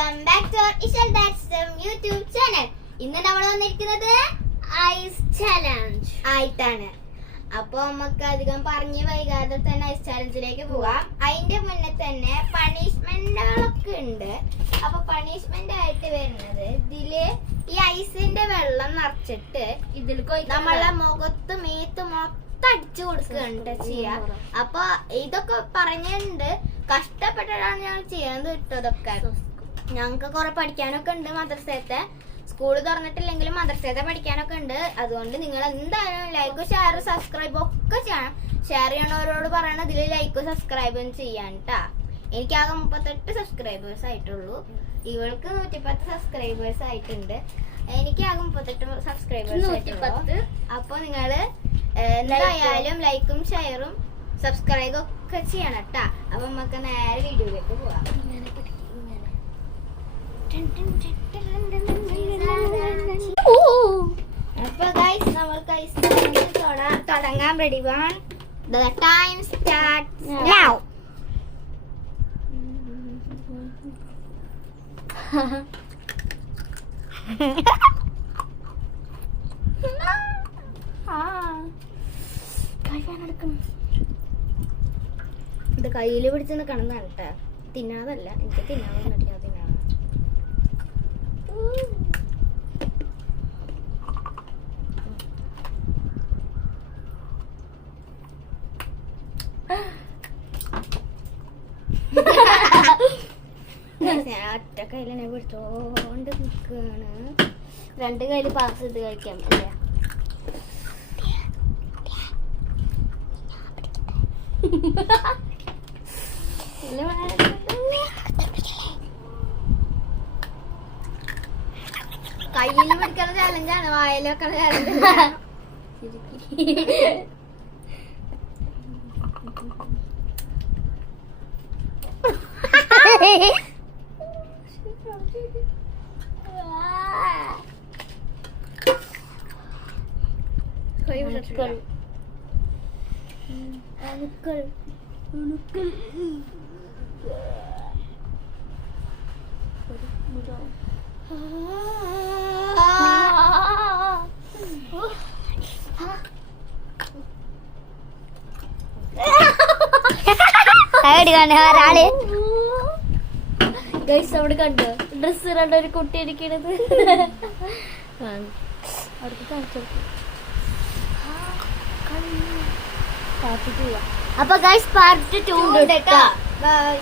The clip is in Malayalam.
വെൽക്കം ബാക്ക് ടു ഇഷൽ ദാറ്റ്സ് യൂട്യൂബ് ചാനൽ. ഇന്ന് നമ്മൾ വന്നിരിക്കുന്നത് ഐസ് ചാലഞ്ച് ആയിട്ടാണ്. അപ്പൊ നമുക്ക് അധികം പറഞ്ഞു വൈകാതെ തന്നെ ഐസ് ചാലഞ്ചിലേക്ക് പോവാം. അതിന്റെ മുന്നേ തന്നെ പണിഷ്മെന്റുകളൊക്കെ ഉണ്ട്. അപ്പൊ പണിഷ്മെന്റ് ആയിട്ട് വരുന്നത് ഇതില് ഈ ഐസിന്റെ വെള്ളം നിറച്ചിട്ട് ഇതിൽ നമ്മളെ മുഖത്ത് മേത്ത് മൊത്തം അടിച്ചു കൊടുക്കുന്നുണ്ട് ചെയ്യാ. അപ്പൊ ഇതൊക്കെ പറഞ്ഞിട്ടുണ്ട്, കഷ്ടപ്പെട്ടിട്ടാണ് ഞങ്ങൾ ചെയ്യുന്നത് ഇട്ടതൊക്കെ. ഞങ്ങക്ക് കുറെ പഠിക്കാനൊക്കെ ഉണ്ട്. മദ്രസത്തെ സ്കൂള് തുറന്നിട്ടില്ലെങ്കിലും മദ്രസത്തെ പഠിക്കാനൊക്കെ ഉണ്ട്. അതുകൊണ്ട് നിങ്ങൾ എന്തായാലും ലൈക്ക് ഷെയർ സബ്സ്ക്രൈബ് ഒക്കെ ചെയ്യണം. ഷെയർ ചെയ്യണവരോട് പറയണം ഇതിൽ ലൈക്കും സബ്സ്ക്രൈബും ചെയ്യാൻ ട്ടാ. എനിക്കാകെ 38 സബ്സ്ക്രൈബേഴ്സ് ആയിട്ടുള്ളൂ. ഇവൾക്ക് 110 സബ്സ്ക്രൈബേഴ്സ് ആയിട്ടുണ്ട്. എനിക്കാകെ 38 സബ്സ്ക്രൈബേഴ്സ് ആയിട്ടുള്ളൂ. അപ്പൊ നിങ്ങള് എന്തായാലും ലൈക്കും ഷെയറും സബ്സ്ക്രൈബും ഒക്കെ ചെയ്യണം ട്ടാ. അപ്പൊ നമുക്ക് നേരെ വീഡിയോയിലേക്ക് പോവാം. അപ്പൊ ഗൈസ് നമുക്ക് ഐസ് തുടങ്ങാൻ ready. The time starts now. ഇത് കയ്യില് പിടിച്ച് നിൽക്കണം കേട്ടാ. തിന്നാതല്ല, എനിക്ക് തിന്നാൻ പറ്റില്ല. തിന്നാ ഒറ്റ കയ്യിലെന്നെ പിടിച്ചോണ്ട് നിക്കാണ്. 2 കയ്യില് പാസ് ചെയ്ത് കഴിക്കാൻ പറ്റില്ല. കയ്യിൽ പിടിക്കുന്ന ചാലഞ്ചാണ്, വായിൽ വെക്കുന്ന ചാലഞ്ച്. ഒരാള് ഗൈസ് അവിടെ കണ്ടോ ഡ്രസ് കണ്ട ഒരു കുട്ടി ഇരിക്കണത്. അവർക്ക് കാണിച്ചു. അപ്പൊ ഗൈസ് പാർട്ട് 2 ബൈ.